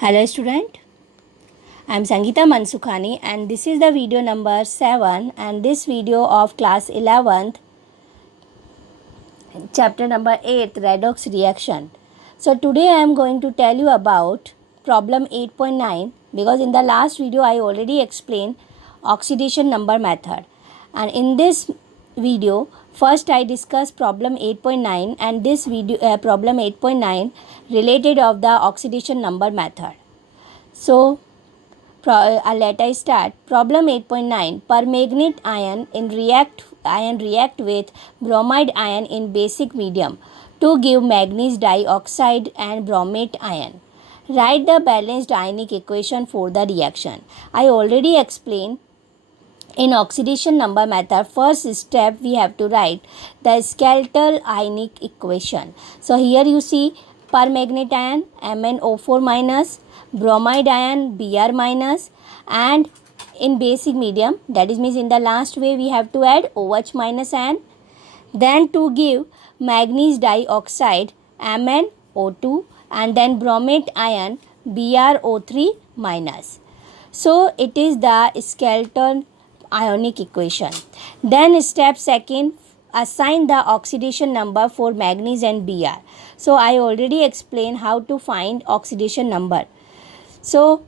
Hello student, I am Sangeeta Mansukhani and this is the video number 7 and this video of class 11th chapter number 8 redox reaction. So today I am going to tell you about problem 8.9 because in the last video I already explained oxidation number method, and in this video first I discuss problem 8.9 and this video problem 8.9 related of the oxidation number method. So let us start. Problem 8.9. Permanganate ion react with bromide ion in basic medium to give manganese dioxide and bromate ion. Write the balanced ionic equation for the reaction. I already explained in oxidation number method. First step we have to write the skeletal ionic equation. So here you see permanganate ion MnO4 minus, bromide ion Br minus, and in basic medium, that is means in the last way we have to add OH minus ion. Then to give manganese dioxide MnO2 and then bromate ion BrO3 minus. So it is the skeletal ionic equation. Then step second, assign the oxidation number for manganese and Br. So I already explained how to find oxidation number. So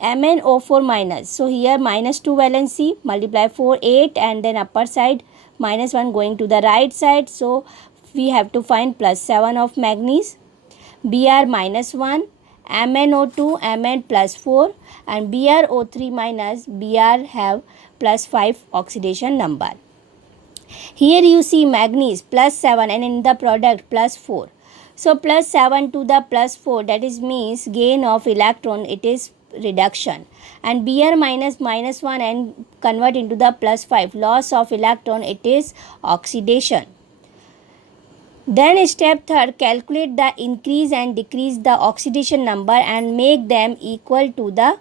MnO4 minus, so here minus 2 valency, multiply 4 8 and then upper side minus 1 going to the right side, so we have to find plus 7 of manganese, Br minus 1, MnO2 Mn plus 4 and BrO3 minus Br have plus 5 oxidation number. Here you see manganese plus 7 and in the product plus 4. So plus 7 to the plus 4, that is means gain of electron, it is reduction, and Br minus 1 and convert into the plus 5, loss of electron, it is oxidation. Then step third, calculate the increase and decrease the oxidation number and make them equal to the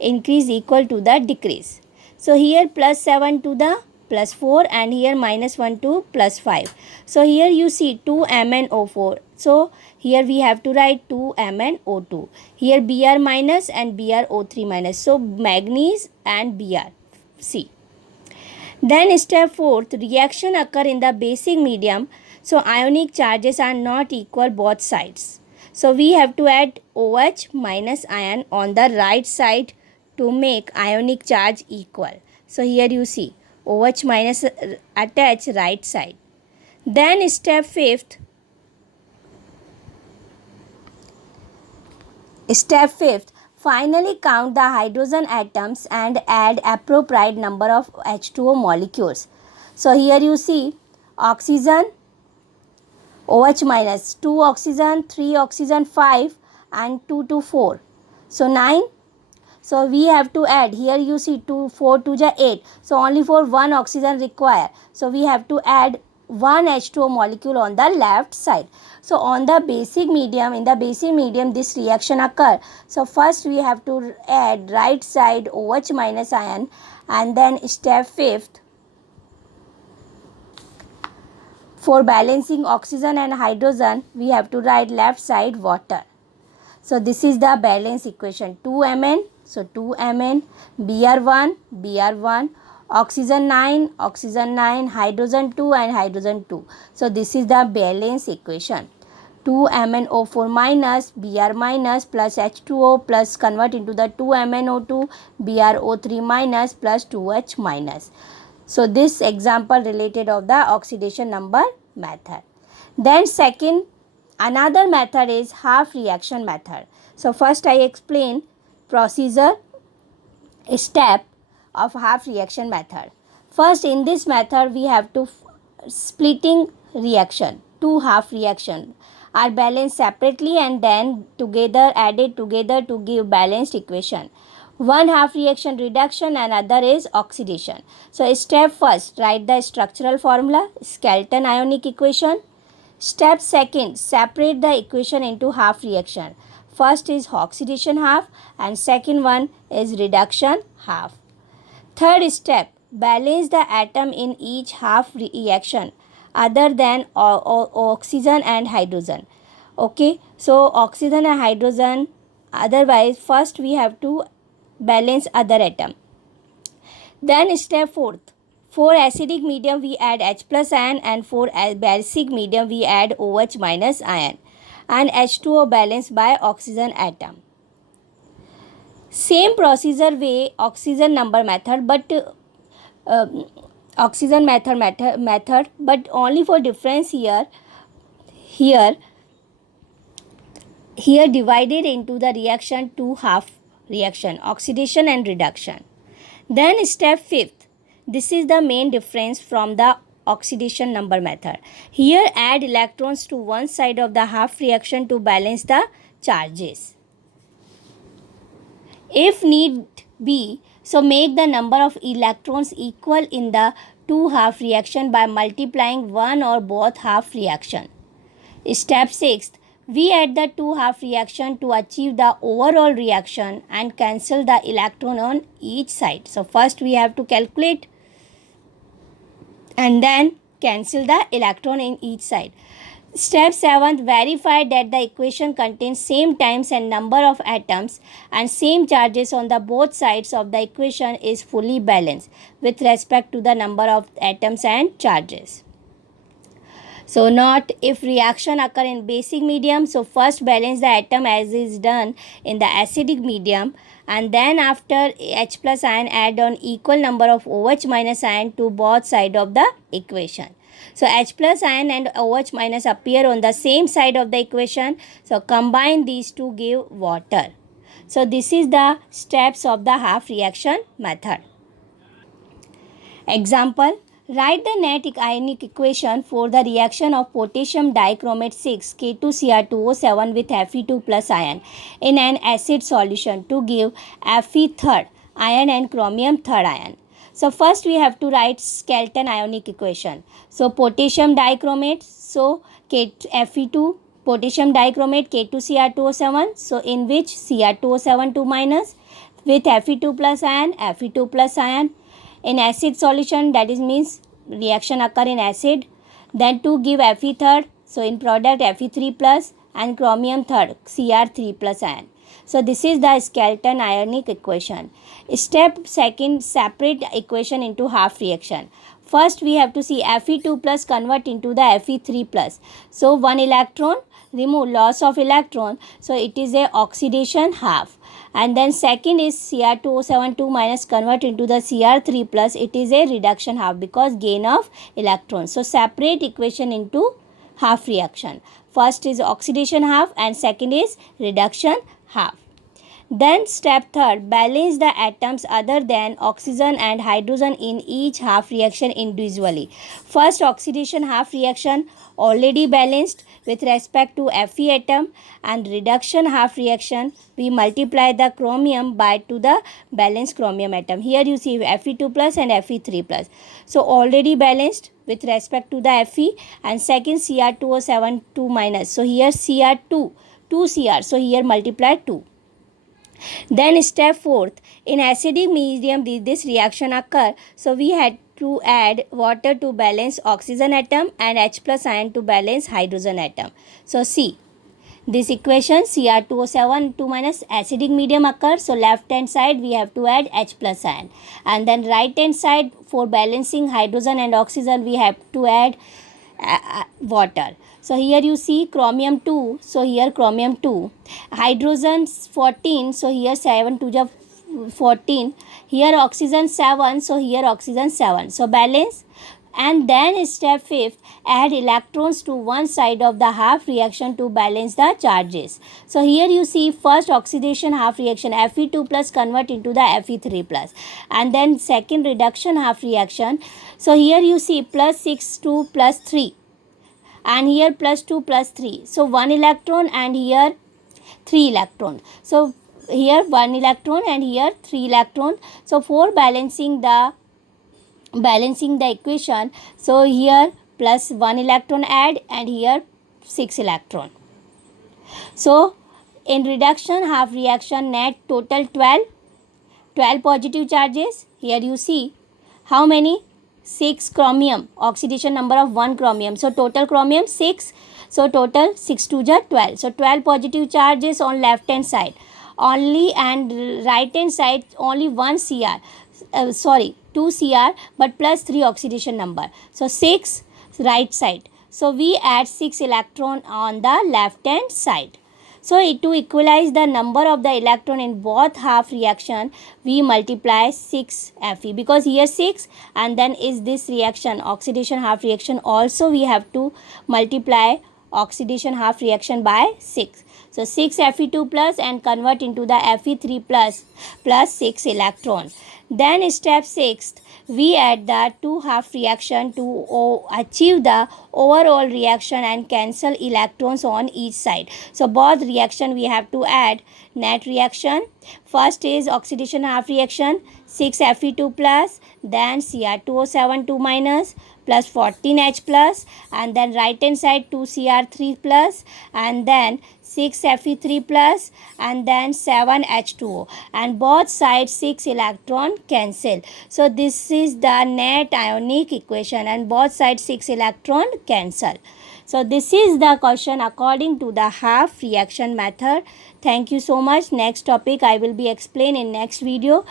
increase equal to the decrease. So here plus 7 to the plus 4 and here minus 1 to plus 5. So here you see 2 MnO4. So here we have to write 2 MnO2. Here Br minus and BrO3 minus. So manganese and Br. See. Then step fourth, reaction occur in the basic medium. So ionic charges are not equal both sides. So we have to add OH minus ion on the right side to make ionic charge equal. So here you see OH minus attach right side. Then step fifth, finally count the hydrogen atoms and add appropriate number of H2O molecules. So here you see oxygen, OH minus, 2 oxygen, 3 oxygen, 5 and 2 to 4. So 9. So we have to add, here you see 2, 4 to 8. So only for 1 oxygen required. So we have to add 1 H2O molecule on the left side. So on the basic medium, in the basic medium this reaction occur. So first we have to add right side OH minus ion, and then step fifth, for balancing oxygen and hydrogen we have to write left side water. So this is the balance equation, 2 Mn, so 2 Mn, Br1, oxygen 9, hydrogen 2 and hydrogen 2. So this is the balance equation, 2 MnO4 minus, Br minus plus H2O plus convert into the 2 MnO2, BrO3 minus plus 2H minus. So this example related of the oxidation number method. Then second, another method is half reaction method. So first I explain procedure step of half reaction method. First in this method we have to splitting reaction. Two half reaction are balanced separately and then together added together to give balanced equation. One half reaction reduction and other is oxidation. So step first, write the structural formula, skeleton ionic equation. Step second, separate the equation into half reaction. First is oxidation half and second one is reduction half. Third step, balance the atom in each half reaction other than oxygen and hydrogen. Okay, so oxygen and hydrogen Otherwise, first we have to balance other atom. Then step fourth. For acidic medium we add H plus ion, and for basic medium we add OH minus ion, and H2O balanced by oxygen atom. Same procedure way oxygen number method, but oxygen method, but only for difference here divided into the reaction two half reaction, oxidation and reduction. Then step fifth. This is the main difference from the oxidation number method. Here add electrons to one side of the half reaction to balance the charges. If need be, so make the number of electrons equal in the two half reaction by multiplying one or both half reaction. Step 6. We add the two half reaction to achieve the overall reaction and cancel the electron on each side. So first we have to calculate and then cancel the electron in each side. Step 7. Verify that the equation contains same times and number of atoms and same charges on the both sides of the equation is fully balanced with respect to the number of atoms and charges. So not if reaction occur in basic medium, so first balance the atom as is done in the acidic medium, and then after H plus ion add on equal number of OH minus ion to both side of the equation. So H plus ion and OH minus appear on the same side of the equation, so combine these to give water. So this is the steps of the half reaction method. Example. Write the net ionic equation for the reaction of potassium dichromate 6 K2Cr2O7 with Fe2 plus ion in an acid solution to give Fe third ion and chromium third ion. So first we have to write skeleton ionic equation. So potassium dichromate, so Fe2 potassium dichromate K2Cr2O7, so in which Cr2O7 2 minus with Fe2 plus ion, Fe2 plus ion. In acid solution, that is means reaction occur in acid, then to give Fe third, so in product Fe3 plus and chromium third Cr3 plus ion. So this is the skeleton ionic equation. Step second, separate equation into half reaction. First we have to see Fe2 plus convert into the Fe3 plus. So one electron, remove loss of electron, so it is a oxidation half. And then second is Cr2O7 2 minus convert into the Cr3 plus, it is a reduction half because gain of electrons. So separate equation into half reaction. First is oxidation half and second is reduction half. Then step third, balance the atoms other than oxygen and hydrogen in each half reaction individually. First oxidation half reaction already balanced with respect to Fe atom, and reduction half reaction we multiply the chromium by to the balanced chromium atom. Here you see Fe2 plus and Fe3 plus. So already balanced with respect to the Fe, and second Cr2O7 2 minus. So here Cr2 2 Cr, so here multiply 2. Then step fourth, in acidic medium this reaction occur, so we had to add water to balance oxygen atom and H plus ion to balance hydrogen atom. So see this equation, Cr2O7 2 minus acidic medium occurs, so left hand side we have to add H plus ion, and then right hand side for balancing hydrogen and oxygen we have to add water. So here you see chromium 2, so here chromium 2, hydrogen 14, so here 7 to the 14, here oxygen 7, so here oxygen 7, so balance. And then step fifth, add electrons to one side of the half reaction to balance the charges. So here you see first oxidation half reaction Fe2 plus convert into the Fe3 plus, and then second reduction half reaction. So here you see plus 6 2 plus 3, and here plus 2 plus 3, so 1 electron and here 3 electron. So here 1 electron and here 3 electron. So for balancing the equation, so here plus 1 electron add and here 6 electron. So in reduction half reaction net total 12 positive charges. Here you see how many, 6 chromium, oxidation number of 1 chromium, so total chromium 6, so total 6 to the 12, so 12 positive charges on left hand side. only, and right hand side only 1 Cr, 2 Cr, but plus 3 oxidation number. So 6 right side. So we add 6 electron on the left hand side. So to equalize the number of the electron in both half reaction, we multiply 6 Fe, because here 6 and then is this reaction oxidation half reaction, also we have to multiply oxidation half reaction by 6. So 6 Fe2 plus and convert into the Fe3 plus 6 electron. Then step 6, we add the two half reaction to achieve the overall reaction and cancel electrons on each side. So both reaction we have to add net reaction. First is oxidation half reaction, 6 Fe2 plus, then Cr2O7 2 minus plus 14H plus, and then right hand side 2 Cr3 plus, and then 6 Fe3 plus, and then 7 H2O, and both sides 6 electron cancel. So this is the net ionic equation, and both sides 6 electron cancel. So this is the question according to the half reaction method. Thank you so much. Next topic I will be explain in next video.